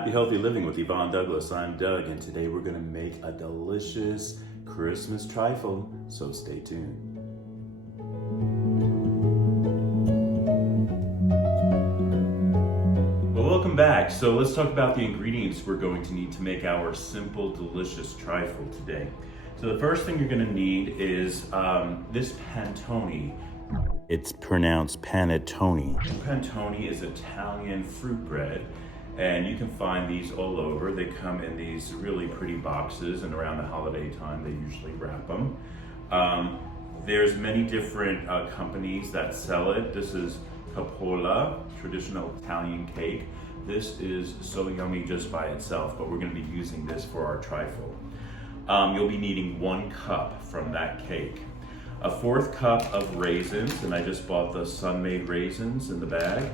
Happy Healthy Living with Yvonne Douglas. I'm Doug, and today we're going to make a delicious Christmas trifle, so stay tuned. Well, welcome back. So let's talk about the ingredients we're going to need to make our simple, delicious trifle today. So the first thing you're going to need is this panettone. It's pronounced panettone. Panettone is Italian fruit bread. And you can find these all over. They come in these really pretty boxes, and around the holiday time, they usually wrap them. There's many different companies that sell it. This is Capola, traditional Italian cake. This is so yummy just by itself, but we're gonna be using this for our trifle. You'll be needing 1 cup from that cake. A 1/4 cup of raisins, and I just bought the sun-made raisins in the bag.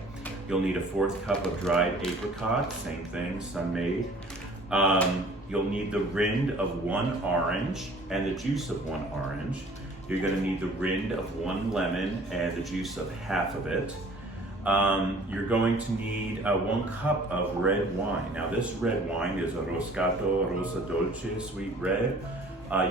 You'll need a 1/4 cup of dried apricot, same thing, sun-made. You'll need the rind of 1 orange and the juice of 1 orange. You're gonna need the rind of 1 lemon and the juice of half of it. You're going to need 1 cup of red wine. Now this red wine is a Roscato Rosa Dolce sweet red.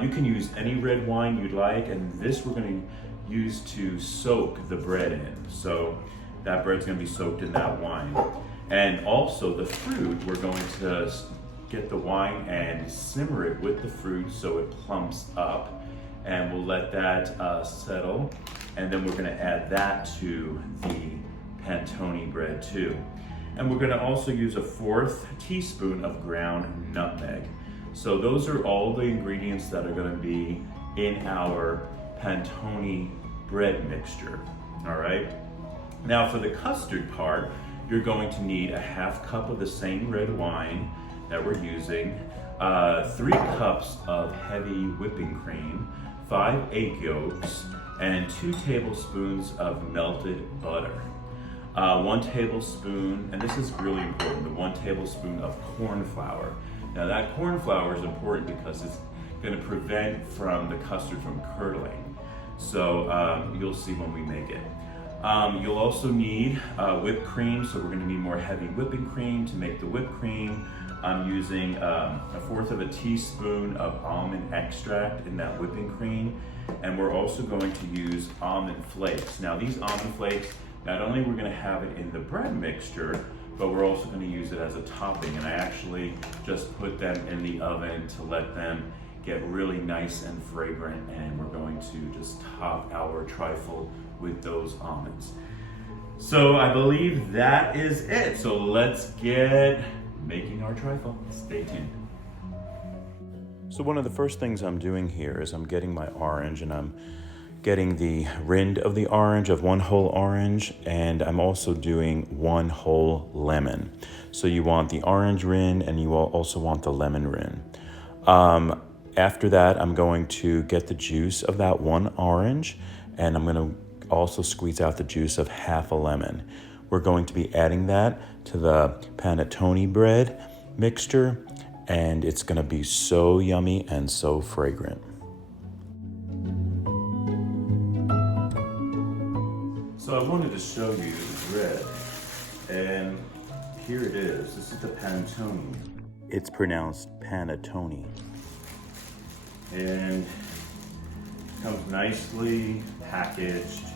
You can use any red wine you'd like, and this we're gonna use to soak the bread in. So that bread's gonna be soaked in that wine. And also the fruit, we're going to get the wine and simmer it with the fruit so it plumps up. And we'll let that settle. And then we're gonna add that to the panettone bread too. And we're gonna also use a 1/4 teaspoon of ground nutmeg. So those are all the ingredients that are gonna be in our panettone bread mixture, all right? Now for the custard part, you're going to need a 1/2 cup of the same red wine that we're using, 3 cups of heavy whipping cream, 5 egg yolks, and 2 tablespoons of melted butter. 1 tablespoon, and this is really important, the 1 tablespoon of corn flour. Now that corn flour is important because it's gonna prevent from the custard from curdling. So you'll see when we make it. You'll also need whipped cream, so we're gonna need more heavy whipping cream to make the whipped cream. I'm using a 1/4 teaspoon of almond extract in that whipping cream, and we're also going to use almond flakes. Now these almond flakes, not only we're gonna have it in the bread mixture, but we're also gonna use it as a topping, and I actually just put them in the oven to let them get really nice and fragrant, and we're going to just top our trifle with those almonds. So I believe that is it. So let's get making our trifle. Stay tuned. So one of the first things I'm doing here is I'm getting my orange, and I'm getting the rind of the orange of 1 whole orange, and I'm also doing 1 whole lemon. So you want the orange rind, and you also want the lemon rind. After that, I'm going to get the juice of that 1 orange, and I'm gonna also squeeze out the juice of 1/2 a lemon. We're going to be adding that to the panettone bread mixture, and it's gonna be so yummy and so fragrant. So I wanted to show you the bread, and here it is. This is the panettone. It's pronounced panettone. And it comes nicely packaged,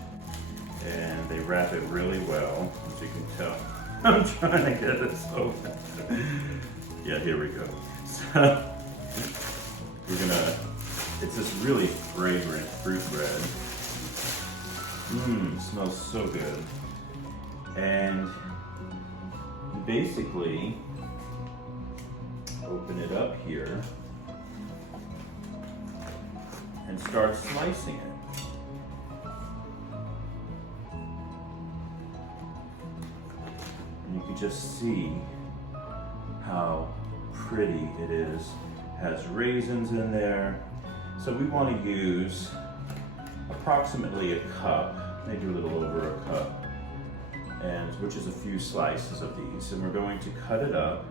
and they wrap it really well, as you can tell. I'm trying to get this open. Yeah, here we go. So it's this really fragrant fruit bread. Smells so good. And you basically open it up here and start slicing it. And you can just see how pretty it is. It has raisins in there. So we want to use approximately a cup, maybe a little over a cup, and which is a few slices of these. And we're going to cut it up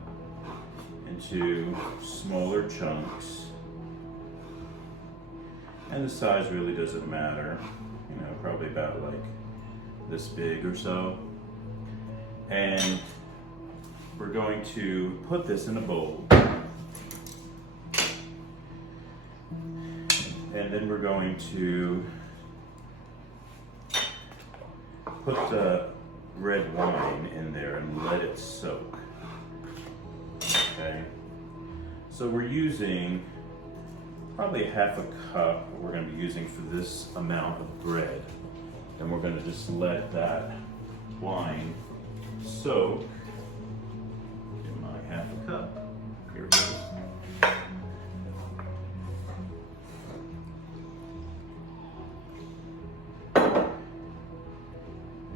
into smaller chunks. And the size really doesn't matter, you know, probably about like this big or so. And we're going to put this in a bowl. And then we're going to put the red wine in there and let it soak. Okay. So we're using probably half a cup we're going to be using for this amount of bread. And we're going to just let that wine soak in my half a cup. Here it is.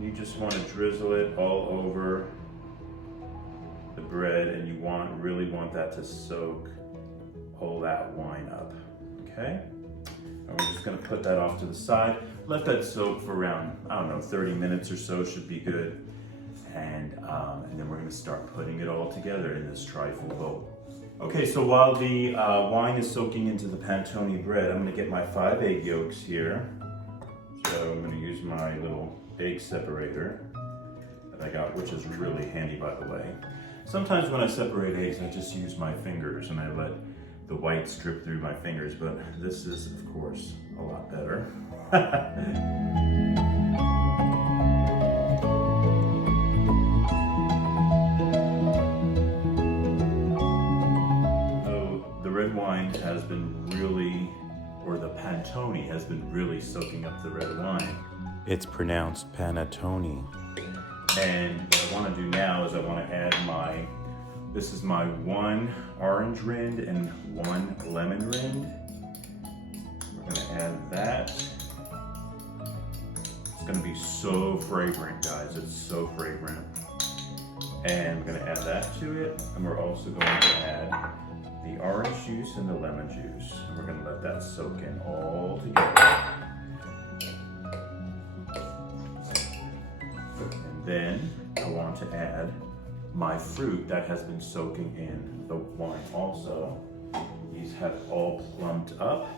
You just want to drizzle it all over the bread, and you really want that to soak all that wine up, okay? And we're just gonna put that off to the side. Let that soak for around, I don't know, 30 minutes or so should be good. And then we're gonna start putting it all together in this trifle bowl. Okay, so while the wine is soaking into the panettone bread, I'm gonna get my 5 egg yolks here. So I'm gonna use my little egg separator that I got, which is really handy, by the way. Sometimes when I separate eggs, I just use my fingers and I let the whites drip through my fingers, but this is, of course, a lot better. So the red wine has been really, or the panettone has been really soaking up the red wine. It's pronounced panettone. And what I want to do now is I want to add this is my 1 orange rind and 1 lemon rind. We're going to add that. It's going to be so fragrant, guys. It's so fragrant. And we're going to add that to it. And we're also going to add the orange juice and the lemon juice. And we're going to let that soak in all together. Then I want to add my fruit that has been soaking in the wine also. These have all plumped up.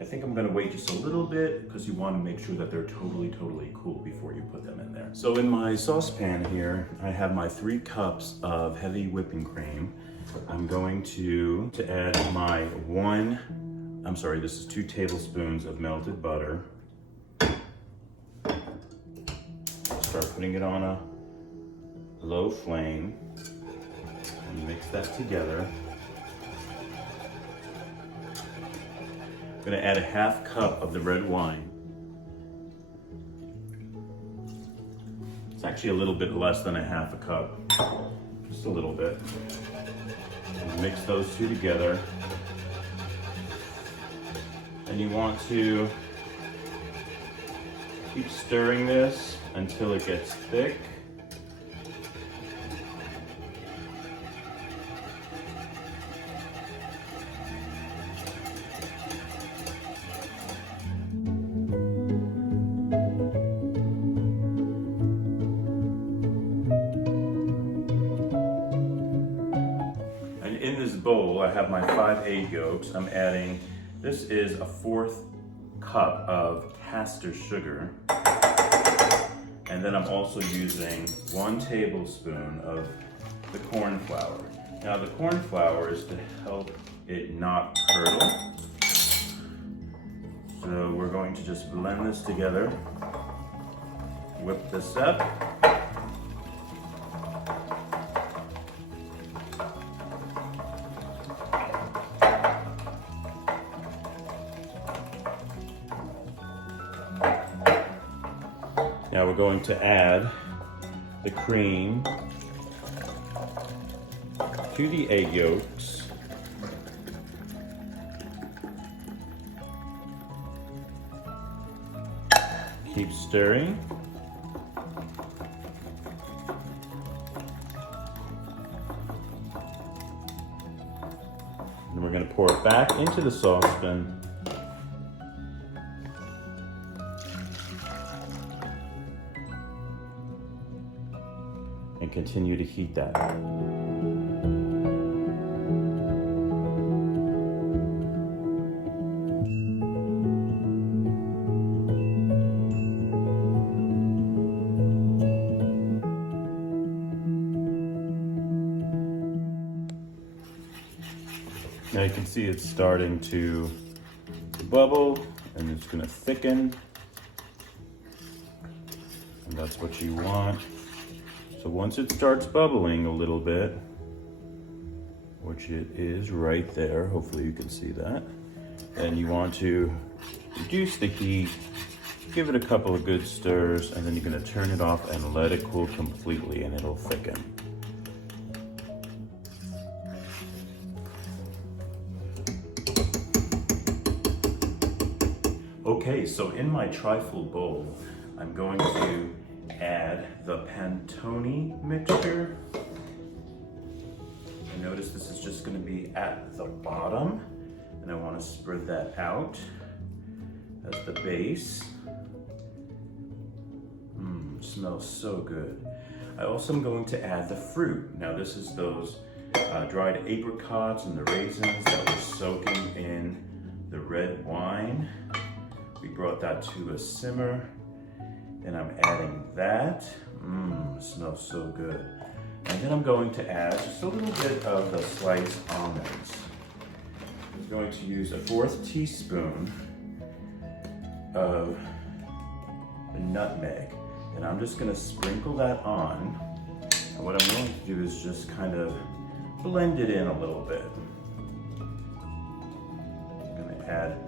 I think I'm gonna wait just a little bit because you want to make sure that they're totally cool before you put them in there. So in my saucepan here, I have my 3 cups of heavy whipping cream. I'm going to add my this is 2 tablespoons of melted butter. Start putting it on a low flame and mix that together. I'm going to add a half cup of the red wine. It's actually a little bit less than a half a cup, just a little bit. And mix those 2 together. And you want to keep stirring this until it gets thick. And in this bowl, I have my 5 egg yolks. I'm adding, this is a 1/4 cup of caster sugar. And then I'm also using 1 tablespoon of the corn flour. Now the corn flour is to help it not curdle. So we're going to just blend this together, whip this up. Now we're going to add the cream to the egg yolks. Keep stirring. And we're going to pour it back into the saucepan. And continue to heat that. Now you can see it's starting to bubble and it's gonna thicken. And that's what you want. So once it starts bubbling a little bit, which it is right there, hopefully you can see that, then you want to reduce the heat, give it a couple of good stirs, and then you're gonna turn it off and let it cool completely and it'll thicken. Okay, so in my trifle bowl, I'm going to add the panettone mixture. And notice this is just going to be at the bottom, and I want to spread that out as the base. Smells so good. I also am going to add the fruit. Now this is those dried apricots and the raisins that were soaking in the red wine. We brought that to a simmer, and I'm adding that. Smells so good. And then I'm going to add just a little bit of the sliced almonds. I'm going to use a 1/4 teaspoon of the nutmeg, and I'm just gonna sprinkle that on. And what I'm going to do is just kind of blend it in a little bit. I'm gonna add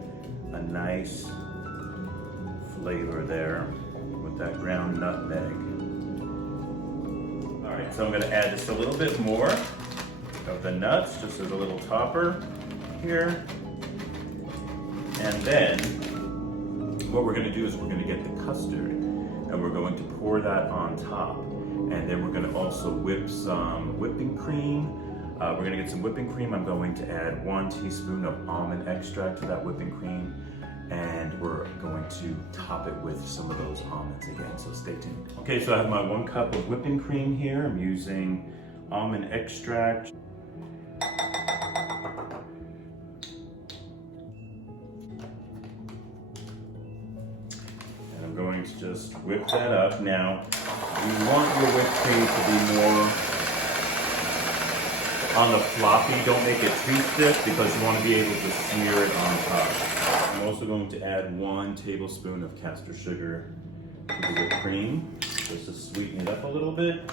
a nice flavor there with that ground nutmeg. All right, so I'm gonna add just a little bit more of the nuts, just as a little topper here. And then what we're gonna do is we're gonna get the custard and we're going to pour that on top. And then we're gonna also whip some whipping cream. We're gonna get some whipping cream. I'm going to add 1 teaspoon of almond extract to that whipping cream. And we're going to top it with some of those almonds again, so stay tuned. Okay, so I have my 1 cup of whipping cream here. I'm using almond extract. And I'm going to just whip that up. Now, you want your whipped cream to be more on the floppy. Don't make it too thick because you want to be able to smear it on top. I'm also going to add 1 tablespoon of castor sugar to the whipped cream, just to sweeten it up a little bit.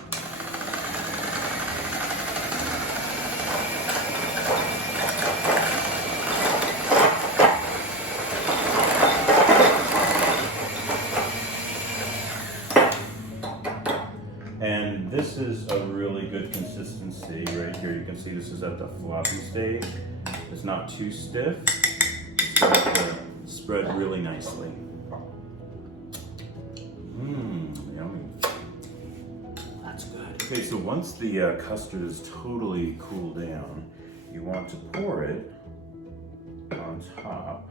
And this is a really good consistency right here. You can see this is at the floppy stage. It's not too stiff. Spread really nicely. Yummy. That's good. Okay, so once the custard is totally cooled down, you want to pour it on top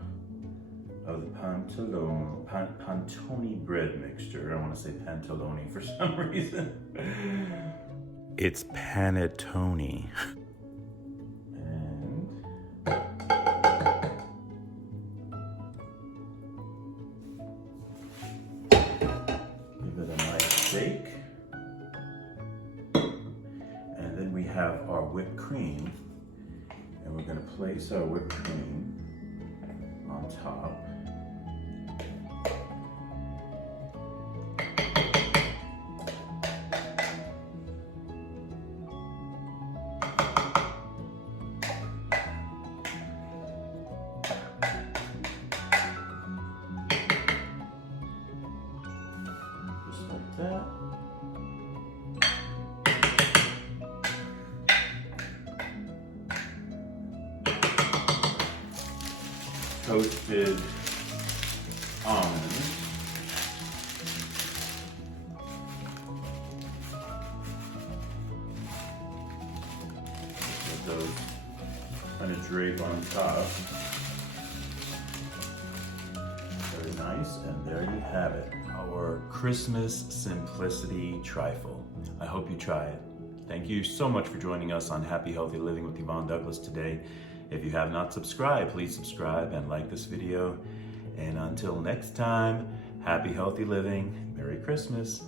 of the panettone bread mixture. I want to say pantalone for some reason. It's panettone. Shake. And then we have our whipped cream, and we're going to place our whipped cream on top. That. Toasted almonds. Let those kind of drape on top. Very nice, and there you have it. Our Christmas Simplicity Trifle. I hope you try it. Thank you so much for joining us on Happy Healthy Living with Yvonne Douglas today. If you have not subscribed, please subscribe and like this video. And until next time, happy healthy living. Merry Christmas.